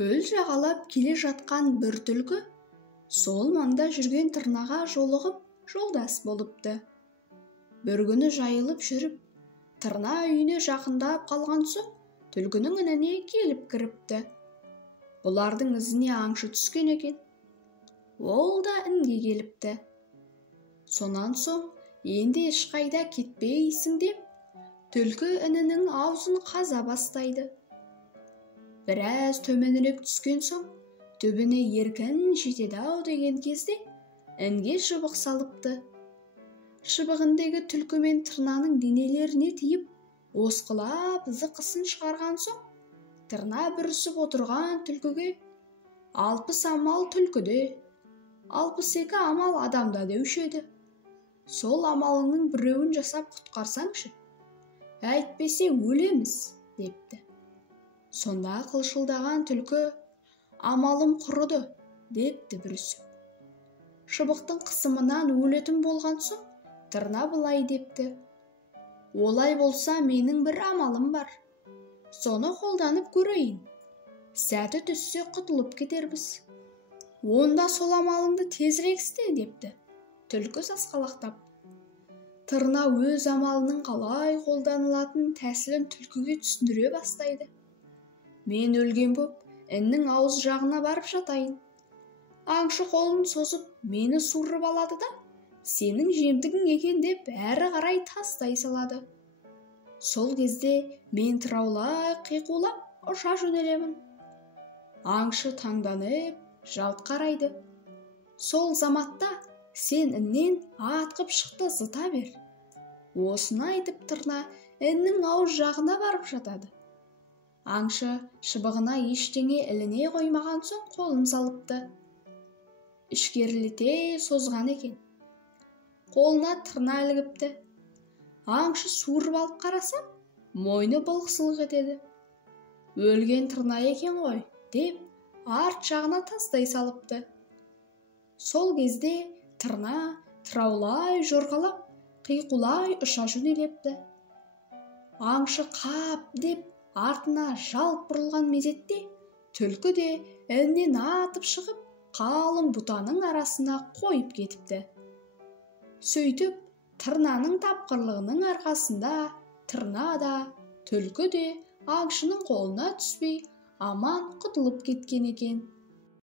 Көл жағалап келе жатқан бір түлкі сол маңда жүрген тырнаға жолығып жолдас болыпты. Бір күні жайылып жүріп, тырна үйіне жақындап қалған соң түлкінің ініне келіп кіріпті. Бұлардың ізіне аңшы түскен екен. Ол да інге келіпті. Сонан соң енді ешқайда кетпейсің деп, түлкі інінің аузын қаза бастайды. Біраз төменірек түскен соң, түбіне еркін жетеді-ау деген кезде інге шыбық салыпты. Шыбығындегі түлкі мен тырнаның денелеріне тиіп, осқылап зықысын шығарған соң, тырна бүрісіп отырған түлкіге: «60 амал түлкіде, 62 амал адамда» деуші еді. «Сол амалыңның біреуін жасап құтқарсаңшы, әйтпесе өлеміз» депті. Сонда қылшылдаған түлкі: «Амалым құрыды» депті бүрісіп. Шыбықтың қысымынан өлетін болған соң, тырна былай депті: «Олай болса, менің бір амалым бар. Соны қолданып көрейін. Сәті түссе құтылып кетербіз». «Онда сол амалыңды тезірек істе» депті түлкі сасқалақтап. Тырна өз амалының қалай қолданылатын тәсілін түлкіге түсіндіре бастайды. «Мен өлген боп, іннің ауыз жағына барып жатайын. Аңшы қолын созып, мені суырып алады да, сенің жемтігің екен деп әрі қарай тастай салады. Сол кезде мен тыраулай қиқулап ұша жөнелемін». Аңшы таңданып, жалт қарайды. Сол заматта сен іннен атқып шықты зыта бер. Осыны айтып тырна іннің ауыз жағына барып жатады. Аңшы шыбығына ештеңе іліне қоймаған соң қолын салыпты. Ішкерлете созған екен. Қолына тырна ілігіпті. Аңшы суырып алып қарасам, мойны былқ-сылқ етеді. «Өлген тырна екен ғой» деп арт жағына тастай салыпты. Сол кезде тырна тыраулай жорғалап, қиқулай ұша жөнелепті. Аңшы «қап» деп артына жалт бұрылған мезетте, түлкі де іннен атып шығып, қалың бұтаның арасына қойып кетіпті. Сөйтіп, тырнаның тапқырлығының арқасында тырна да, түлкі де аңшының қолына түспей аман құтылып кеткен екен.